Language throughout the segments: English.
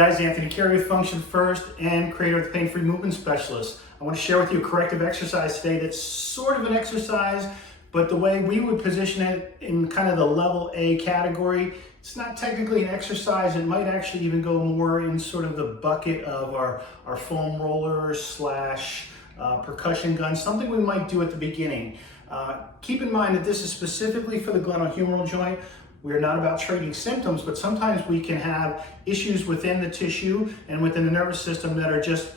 guys, Anthony Carey with Function First and creator of the Pain-Free Movement Specialist. I want to share with you a corrective exercise today that's sort of an exercise, but the way we would position it in kind of the level A category, it's not technically an exercise. It might actually even go more in sort of the bucket of our foam rollers slash percussion gun, something we might do at the beginning. Keep in mind that this is specifically for the glenohumeral joint. We're not about treating symptoms, but sometimes we can have issues within the tissue and within the nervous system that are just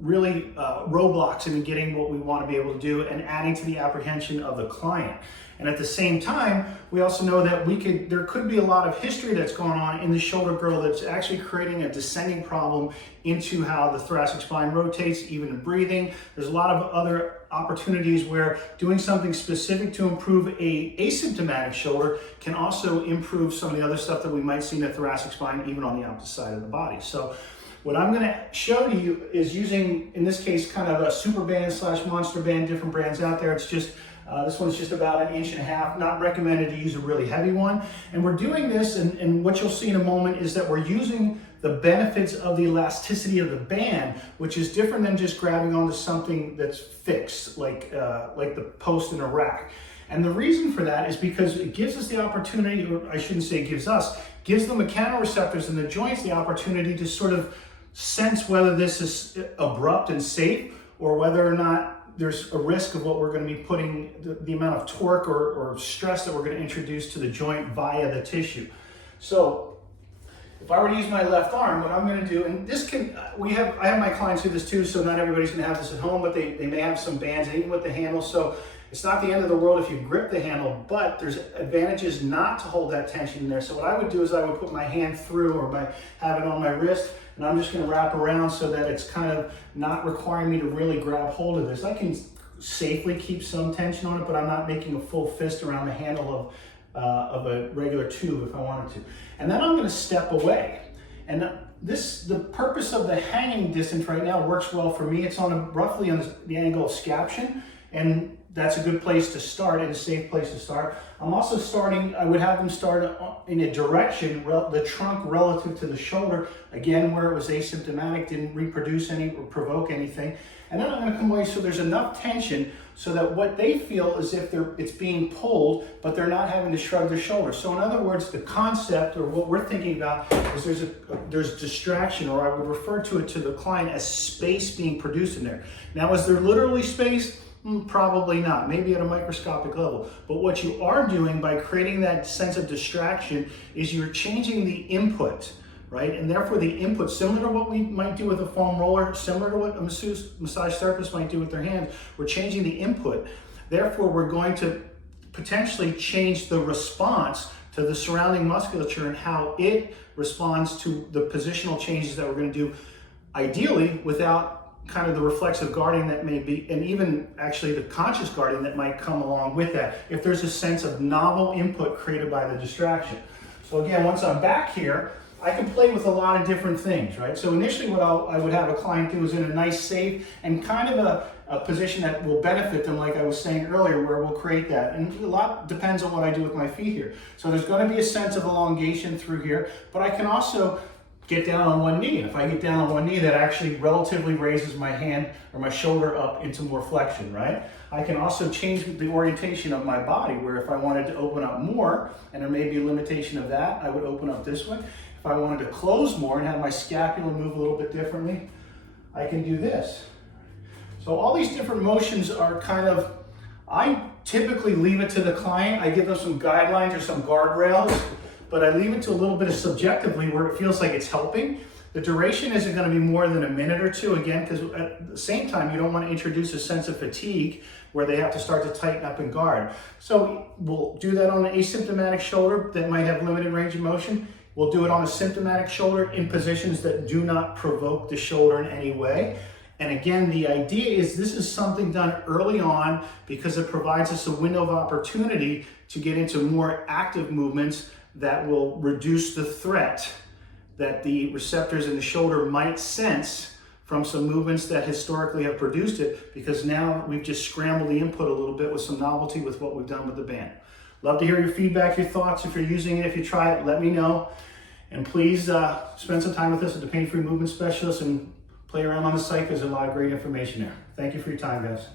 really roadblocks in getting what we want to be able to do and adding to the apprehension of the client. And at the same time, we also know that there could be a lot of history that's going on in the shoulder girdle that's actually creating a descending problem into how the thoracic spine rotates, even in breathing. There's a lot of other opportunities where doing something specific to improve a asymptomatic shoulder can also improve some of the other stuff that we might see in the thoracic spine, even on the opposite side of the body. So what I'm going to show you is using, in this case, kind of a super band slash monster band, different brands out there. It's just this one's just about 1.5 inches, not recommended to use a really heavy one. And we're doing this, and what you'll see in a moment is that we're using the benefits of the elasticity of the band, which is different than just grabbing onto something that's fixed, like the post in a rack. And the reason for that is because it gives us the opportunity, or I shouldn't say gives the mechanoreceptors in the joints the opportunity to sort of sense whether this is abrupt and safe, or whether or not there's a risk of what we're going to be putting, the amount of torque or stress that we're going to introduce to the joint via the tissue. So if I were to use my left arm, what I'm going to do, and this can, I have my clients do this too, so not everybody's going to have this at home, but they may have some bands, even with the handle. So it's not the end of the world if you grip the handle, but there's advantages not to hold that tension in there. So what I would do is I would put my hand through, or have it on my wrist, and I'm just going to wrap around so that it's kind of not requiring me to really grab hold of this. I can safely keep some tension on it, but I'm not making a full fist around the handle of a regular tube if I wanted to. And then I'm going to step away. And the purpose of the hanging distance right now works well for me. It's roughly on the angle of scaption, and that's a good place to start and a safe place to start. I'm also I would have them start in a direction, the trunk relative to the shoulder, again, where it was asymptomatic, didn't reproduce any or provoke anything. And then I'm going to come away so there's enough tension so that what they feel is if it's being pulled, but they're not having to shrug their shoulders. So in other words, the concept, or what we're thinking about, is there's distraction, or I would refer to it to the client as space being produced in there. Now, is there literally space? Probably not, maybe at a microscopic level. But what you are doing by creating that sense of distraction is you're changing the input, right? And therefore the input, similar to what we might do with a foam roller, similar to what a massage therapist might do with their hands, we're changing the input. Therefore, we're going to potentially change the response to the surrounding musculature and how it responds to the positional changes that we're going to do, ideally without kind of the reflexive guarding that may be, and even actually the conscious guarding that might come along with that, if there's a sense of novel input created by the distraction. So again, once I'm back here, I can play with a lot of different things, right? So initially what I would have a client do is in a nice, safe, and kind of a position that will benefit them, like I was saying earlier, where we'll create that. And a lot depends on what I do with my feet here. So there's going to be a sense of elongation through here, but I can also get down on one knee. And if I get down on one knee, that actually relatively raises my hand or my shoulder up into more flexion, right? I can also change the orientation of my body, where if I wanted to open up more, and there may be a limitation of that, I would open up this way. If I wanted to close more and have my scapula move a little bit differently, I can do this. So all these different motions are kind of, I typically leave it to the client. I give them some guidelines or some guardrails, but I leave it to a little bit of subjectively where it feels like it's helping. The duration isn't going to be more than a minute or two, again, because at the same time, you don't want to introduce a sense of fatigue where they have to start to tighten up and guard. So we'll do that on an asymptomatic shoulder that might have limited range of motion. We'll do it on a symptomatic shoulder in positions that do not provoke the shoulder in any way. And again, the idea is this is something done early on because it provides us a window of opportunity to get into more active movements that will reduce the threat that the receptors in the shoulder might sense from some movements that historically have produced it, because now we've just scrambled the input a little bit with some novelty with what we've done with the band. Love to hear your feedback, your thoughts. If you're using it, if you try it, let me know. And please spend some time with us at the Pain-Free Movement Specialist and play around on the site because there's a lot of great information there. Thank you for your time, guys.